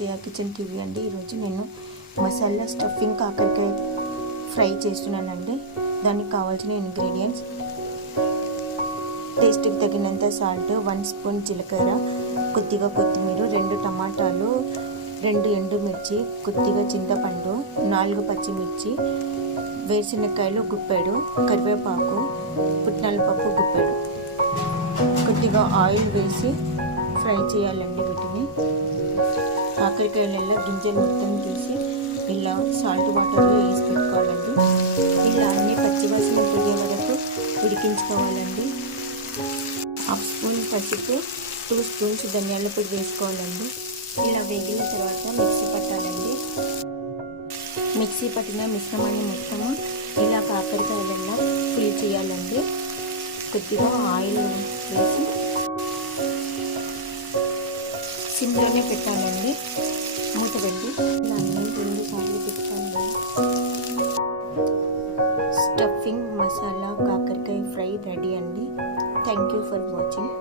జయా kitchen TV అండి. ఈరోజు నేను మసాలా స్టఫింగ్ కాకరకాయ ఫ్రై చేస్తున్నానండి. దానికి కావాల్సిన ఇంగ్రీడియంట్స్. టేస్ట్కి తగినంత సాల్ట్ వన్ స్పూన్ జీలకర్ర కొద్దిగా కొత్తిమీర రెండు టమాటాలు రెండు ఎండుమిర్చి కొద్దిగా చింతపండు నాలుగు పచ్చిమిర్చి వేరుశనక్కాయలు గుప్పెడు కరివేపాకు పుట్నాల పప్పు గుప్పెడు. కొద్దిగా ఆయిల్ వేసి ఫ్రై చేయాలండి వీటిని. కాకరకాయలలో గింజలు మొత్తం తీసి ఇలా సాల్ట్ వాటర్లో వేసి పెట్టుకోవాలండి. ఇలా అన్ని పచ్చివాసన పోయే వరకు ఉడికించుకోవాలండి. హాఫ్ స్పూన్ పసుపు టూ స్పూన్స్ ధనియాల పొడి వేసుకోవాలండి. ఇలా వేగిన తర్వాత మిక్సీ పట్టాలండి. మిక్సీ పట్టిన మిశ్రమాన్ని మొత్తము ఇలా కాకరకాయలలో ఫిల్ చేయాలండి. కొద్దిగా ఆయిల్ వేసి సిమ్లోనే పెట్టాలండి. మూత పెట్టి దాన్ని రెండు సార్లు పెట్టుకోండి స్టఫింగ్ మసాలా కాకరకాయ ఫ్రై రెడీ అండి. Thank you for watching